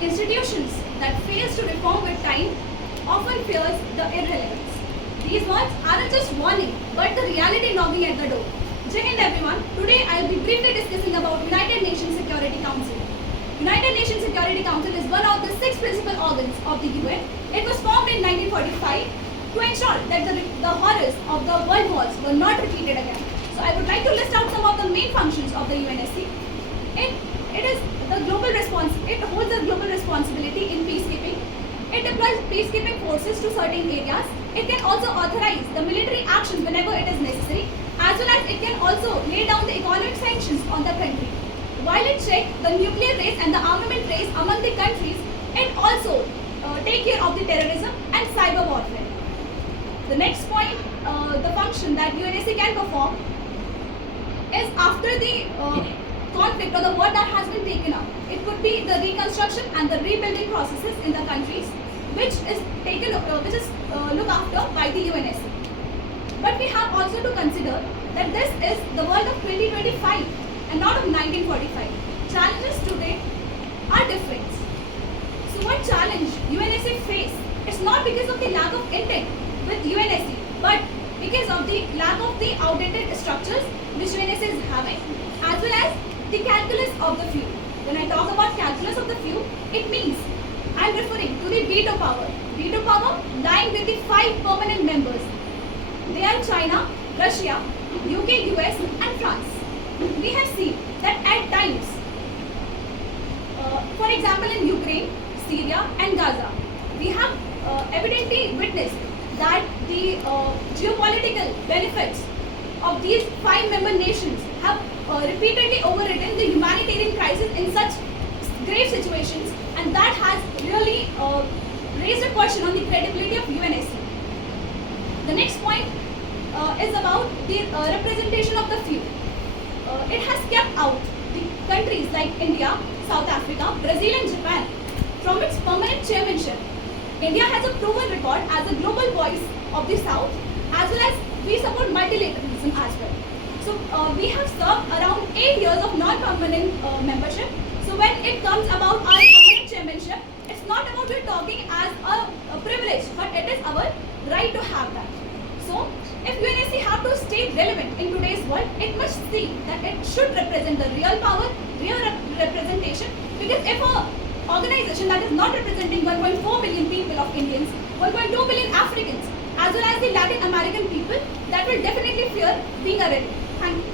Institutions that fails to reform with time often fears the irrelevance. These words aren't just warning, but the reality knocking at the door. Jai Hind everyone. Today I will be briefly discussing about United Nations Security Council. United Nations Security Council is one of the 6 principal organs of the UN. It was formed in 1945 to ensure that the horrors of the world wars were not repeated again. So I would like to list out some of the main functions of the UNSC. It holds a global responsibility in peacekeeping. It deploys peacekeeping forces to certain areas. It can also authorize the military actions whenever it is necessary, as well as it can also lay down the economic sanctions on the country. While it checks the nuclear race and the armament race among the countries, it also take care of the terrorism and cyber warfare. The next point, the function that UNSC can perform is after the conflict or the war that has been taken up. It could be the reconstruction and the rebuilding processes in the countries, which is looked after by the UNSC. But we have also to consider that this is the world of 2025 and not of 1945. Challenges today are different. So what challenge UNSC face? It's not because of the lack of intent with UNSC, but because of the lack of the outdated structures which UNSC is having, as well as the calculus of the few. When I talk about calculus of the few, it means I am referring to the veto power. Veto power lying with the 5 permanent members. They are China, Russia, UK, US and France. We have seen that at times, for example in Ukraine, Syria and Gaza, we have evidently witnessed that the geopolitical benefits of these 5 member nations have repeatedly overridden the humanitarian crisis in such grave situations, and that has really raised a question on the credibility of UNSC. The next point is about the representation of the few. It has kept out the countries like India, South Africa, Brazil and Japan from its permanent chairmanship. India has a proven record as a global voice of the South, as well as we support multilateralism as well. So we have served around 8 years of non-permanent membership. So when it comes about our permanent chairmanship, it's not about we talking as a privilege, but it is our right to have that. So if UNSC have to stay relevant in today's world, it must see that it should represent the real power, real representation. Because if a organization that is not representing 1.4 billion people of Indians, 1.2 billion Africans, as well as the Latin American people, that will definitely fear being a rebel. Thank you.